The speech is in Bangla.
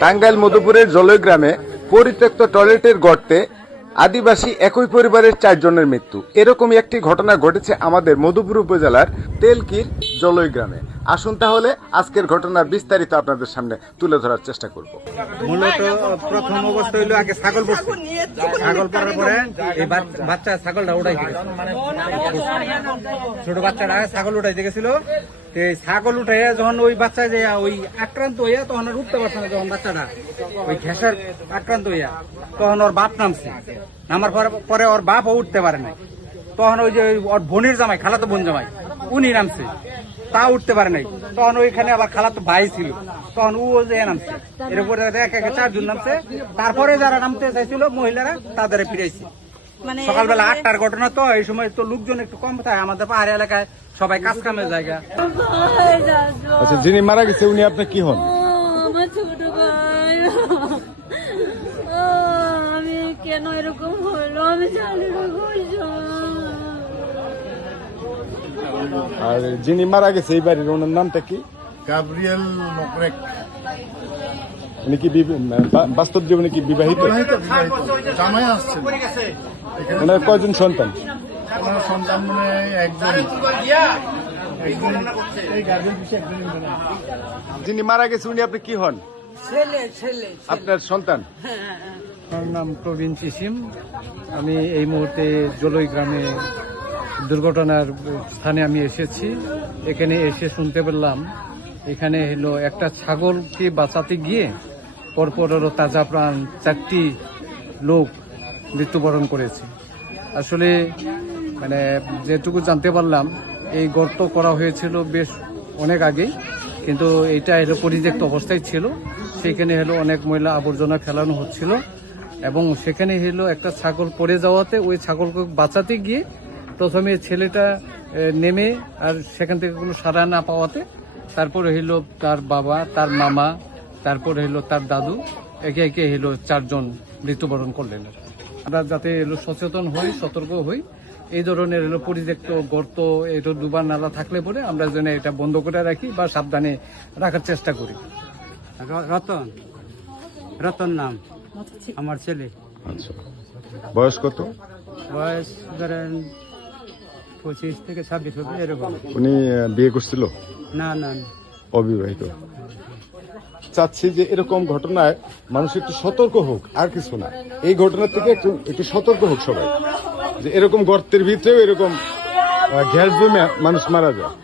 টাঙ্গাইল মধুপুরের জলগ্রামে পরিত্যক্ত টয়লেটের গর্তে আদিবাসী একই পরিবারের 4 জনের মৃত্যু। এরকমই একটি ঘটনা ঘটেছে আমাদের মধুপুর উপজেলার তেলকির জলগ্রামে। আসুন তাহলে আজকের ঘটনার বিস্তারিত আপনাদের সামনে তুলে ধরার চেষ্টা করব। মূলত প্রথম অবস্থা হইলো আগে ছাগল পড়ছে, ছাগল পড়ার পরে এই বাচ্চা ছাগলটা উঠাইতে গেছে, ছোট বাচ্চাটা ছাগল উঠাইতে গেছিল। এই ছাগল উঠাইয়া যখন ওই বাচ্চা যে ওই আক্রান্ত হইয়া তখন আর উঠতে পারছে না, যখন বাচ্চাটা ওই ঘেঁষার আক্রান্ত হইয়া তখন ওর বাপ নামছে, নামার পরে ওর বাপও উঠতে পারে না। তখন ওই যে ওর বোনের জামাই, খালাতো বোন জামাই, উনি নামছে, তা উঠতে পারে নাই। তখন ওইখানে আবার খালাতো ভাই ছিল, তখন ও যে নামছে, এর উপরে এক 4 জন নামছে। তারপরে যারা নামতে চাইছিল মহিলারা তাদের ফিরেছে। সকালবেলা 8টার ঘটনা, তো এই সময় তো লোকজন একটু কম থাকে আমাদের পাহাড়ি এলাকায়, সবাই কাজ কামের জায়গা। আচ্ছা, যিনি মারা গেছে উনি আপনার কি হন? আমার ছোট ভাই। আমি কেন এরকম হলো আমি জানি না। আর যিনি মারা গেছে এই বাড়ির ওনার নামটা কি? গাব্রিয়েল মকরেক। উনি কি বাস্তব জীবনে কি বিবাহিত? জামাই আসছে। ওনার কয়জন সন্তান? ওনার সন্তান মানে একজন। যিনি মারা গেছে উনি আপনি কি হন? ছেলে আপনার সন্তান? আমার নাম প্রবীণ চিসিম। আমি এই মুহূর্তে জলই গ্রামে দুর্ঘটনার স্থানে আমি এসেছি। এখানে এসে শুনতে পেলাম এখানে হলো একটা ছাগলকে বাঁচাতে গিয়ে পরপর তাজা প্রাণ 4টি লোক মৃত্যুবরণ করেছে। আসলে মানে যেটুকু জানতে পারলাম এই গর্ত করা হয়েছিল বেশ অনেক আগে, কিন্তু এটা হলো পরিত্যক্ত অবস্থায় ছিল। সেখানে হলো অনেক ময়লা আবর্জনা ফেলানো হচ্ছিল এবং সেখানে হলো একটা ছাগল পড়ে যাওয়াতে ওই ছাগলকে বাঁচাতে গিয়ে প্রথমে ছেলেটা নেমে আর সেখান থেকে কোনো সাড়া না পাওয়াতে তারপরে হইলো তার বাবা, তার মামা, তারপরে হইলো তার দাদু, একে একে হইলো 4 জন মৃত্যুবরণ করলেন। আমরা যাতে হলো সচেতন হই, সতর্ক হই, এই ধরনের হলো পরিত্যক্ত গর্ত, এটা ডুবা নালা থাকলে পরে আমরা যেন এটা বন্ধ করে রাখি বা সাবধানে রাখার চেষ্টা করি। রতন নাম আমার ছেলে। আচ্ছা, বয়স কত? বয়স ধরেন 25 থেকে 26 হবে এরকম। উনি বিয়ে করছিল? না না, অবিবাহিত। চাচ্ছি যে এরকম ঘটনায় মানুষ একটু সতর্ক হোক, আর কিছু না। এই ঘটনা থেকে একটু সতর্ক হোক সবাই, যে এরকম গর্তের ভিতরেও এরকম গ্যাস জমে মানুষ মারা যায়।